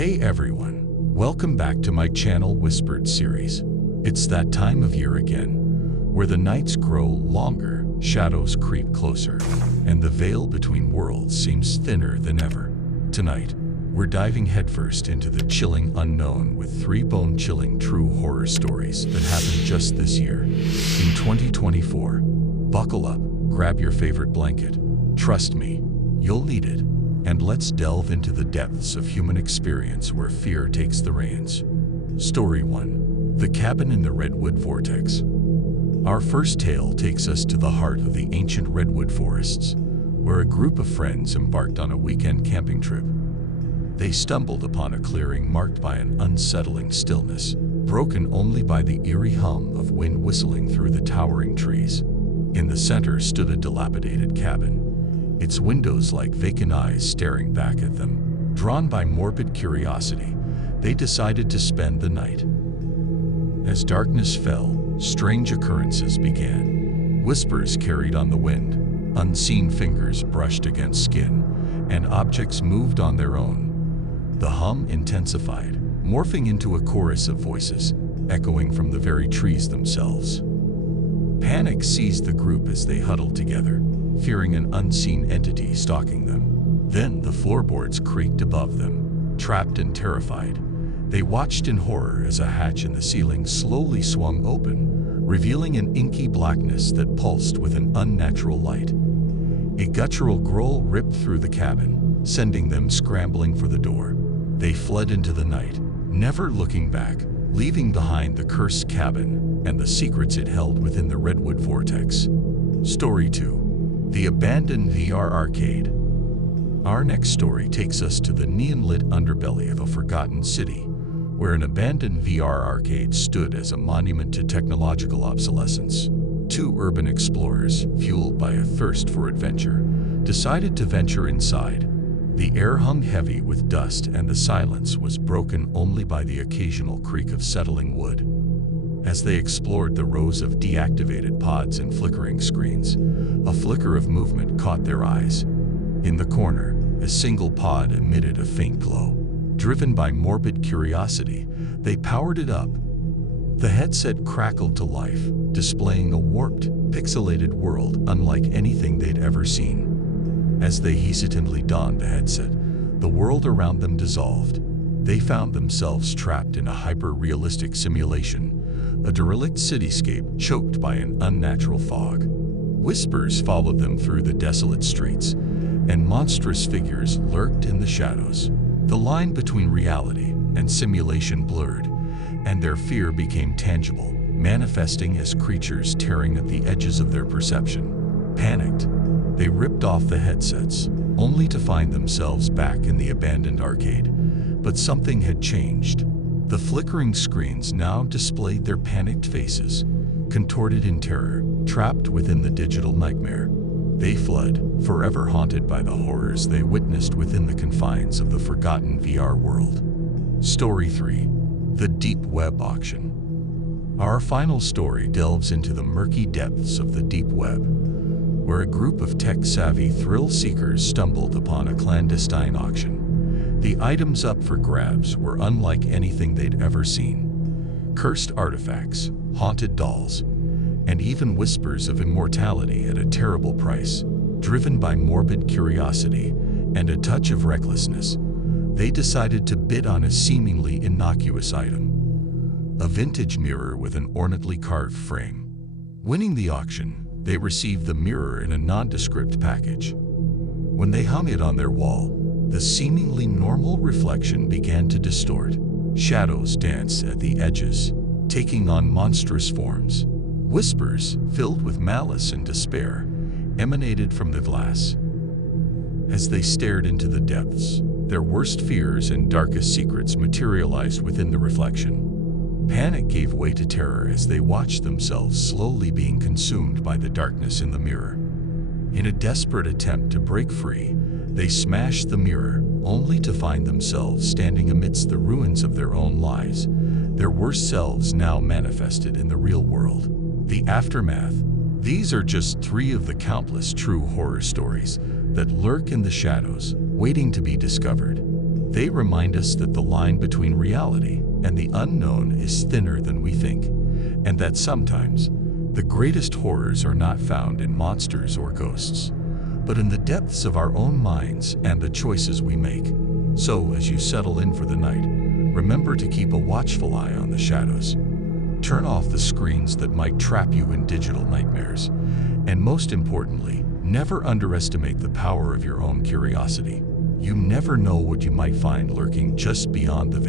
Hey everyone, welcome back to my channel Whispered series. It's that time of year again, where the nights grow longer, shadows creep closer, and the veil between worlds seems thinner than ever. Tonight, we're diving headfirst into the chilling unknown with 3 bone-chilling true horror stories that happened just this year, in 2024. Buckle up, grab your favorite blanket. Trust me, you'll need it. And let's delve into the depths of human experience where fear takes the reins. Story 1. The Cabin in the Redwood Vortex. Our first tale takes us to the heart of the ancient redwood forests, where a group of friends embarked on a weekend camping trip. They stumbled upon a clearing marked by an unsettling stillness, broken only by the eerie hum of wind whistling through the towering trees. In the center stood a dilapidated cabin, its windows like vacant eyes staring back at them. Drawn by morbid curiosity, they decided to spend the night. As darkness fell, strange occurrences began. Whispers carried on the wind, unseen fingers brushed against skin, and objects moved on their own. The hum intensified, morphing into a chorus of voices, echoing from the very trees themselves. Panic seized the group as they huddled together, fearing an unseen entity stalking them. Then the floorboards creaked above them. Trapped and terrified, they watched in horror as a hatch in the ceiling slowly swung open, revealing an inky blackness that pulsed with an unnatural light. A guttural growl ripped through the cabin, sending them scrambling for the door. They fled into the night, never looking back, leaving behind the cursed cabin and the secrets it held within the Redwood Vortex. Story 2. The Abandoned VR Arcade. Our next story takes us to the neon-lit underbelly of a forgotten city, where an abandoned VR arcade stood as a monument to technological obsolescence. 2 urban explorers, fueled by a thirst for adventure, decided to venture inside. The air hung heavy with dust, and the silence was broken only by the occasional creak of settling wood. As they explored the rows of deactivated pods and flickering screens, a flicker of movement caught their eyes. In the corner, a single pod emitted a faint glow. Driven by morbid curiosity, they powered it up. The headset crackled to life, displaying a warped, pixelated world unlike anything they'd ever seen. As they hesitantly donned the headset, the world around them dissolved. They found themselves trapped in a hyper-realistic simulation, a derelict cityscape choked by an unnatural fog. Whispers followed them through the desolate streets, and monstrous figures lurked in the shadows. The line between reality and simulation blurred, and their fear became tangible, manifesting as creatures tearing at the edges of their perception. Panicked, they ripped off the headsets, only to find themselves back in the abandoned arcade. But something had changed. The flickering screens now displayed their panicked faces, contorted in terror, trapped within the digital nightmare. They fled, forever haunted by the horrors they witnessed within the confines of the forgotten VR world. Story 3. The Deep Web Auction. Our final story delves into the murky depths of the deep web, where a group of tech-savvy thrill-seekers stumbled upon a clandestine auction. The items up for grabs were unlike anything they'd ever seen. Cursed artifacts, haunted dolls, and even whispers of immortality at a terrible price. Driven by morbid curiosity and a touch of recklessness, they decided to bid on a seemingly innocuous item: a vintage mirror with an ornately carved frame. Winning the auction, they received the mirror in a nondescript package. When they hung it on their wall, the seemingly normal reflection began to distort. Shadows danced at the edges, taking on monstrous forms. Whispers, filled with malice and despair, emanated from the glass. As they stared into the depths, their worst fears and darkest secrets materialized within the reflection. Panic gave way to terror as they watched themselves slowly being consumed by the darkness in the mirror. In a desperate attempt to break free, they smashed the mirror, only to find themselves standing amidst the ruins of their own lives, their worst selves now manifested in the real world. The aftermath. These are just 3 of the countless true horror stories that lurk in the shadows, waiting to be discovered. They remind us that the line between reality and the unknown is thinner than we think, and that sometimes the greatest horrors are not found in monsters or ghosts, but in the depths of our own minds and the choices we make. So, as you settle in for the night, remember to keep a watchful eye on the shadows. Turn off the screens that might trap you in digital nightmares. And most importantly, never underestimate the power of your own curiosity. You never know what you might find lurking just beyond the